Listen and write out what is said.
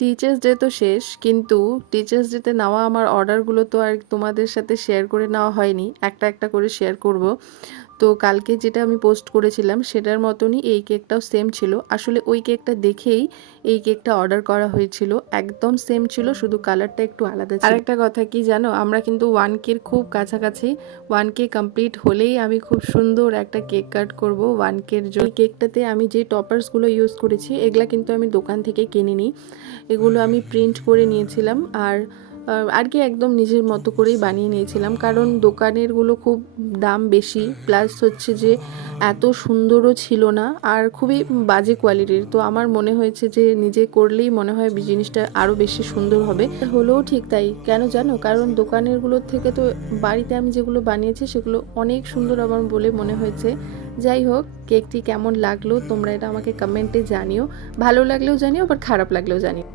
Teachers day তো শেষ, কিন্তু টিচার্স ডেতে নেওয়া আমার অর্ডারগুলো তো আর তোমাদের সাথে শেয়ার করে নেওয়া হয়নি, একটা একটা করে শেয়ার করব। তো কালকে যেটা আমি পোস্ট করেছিলাম সেটার মতনই এই কেকটাও সেম ছিল। আসলে ওই কেকটা দেখেই এই কেকটা অর্ডার করা হয়েছিল, একদম সেম ছিল, শুধু কালারটা একটু আলাদা ছিল। আর একটা কথা কি জানো, আমরা কিন্তু 1K খুব কাছাকাছি। 1K কমপ্লিট হলেই আমি খুব সুন্দর একটা কেক কাট করব 1K জন্য। এই কেকটাতে আমি যে টপার্সগুলো ইউজ করেছি এগুলা কিন্তু আমি দোকান থেকে কিনিনি, এগুলো আমি প্রিন্ট করে নিয়েছিলাম। আর কি একদম নিজের মতো করেই বানিয়ে নিয়েছিলাম, কারণ দোকানেরগুলো খুব দাম বেশি, প্লাস হচ্ছে যে এত সুন্দরও ছিল না আর খুবই বাজে কোয়ালিটির। তো আমার মনে হয়েছে যে নিজে করলেই মনে হয় জিনিসটা আরও বেশি সুন্দর হবে। হলেও ঠিক তাই, কেন জানো, কারণ দোকানেরগুলোর থেকে তো বাড়িতে আমি যেগুলো বানিয়েছি সেগুলো অনেক সুন্দর আমার বলে মনে হয়েছে। যাই হোক, কেকটি কেমন লাগলো তোমরা এটা আমাকে কমেন্টে জানিও, ভালো লাগলেও জানিও, আবার খারাপ লাগলেও জানিও।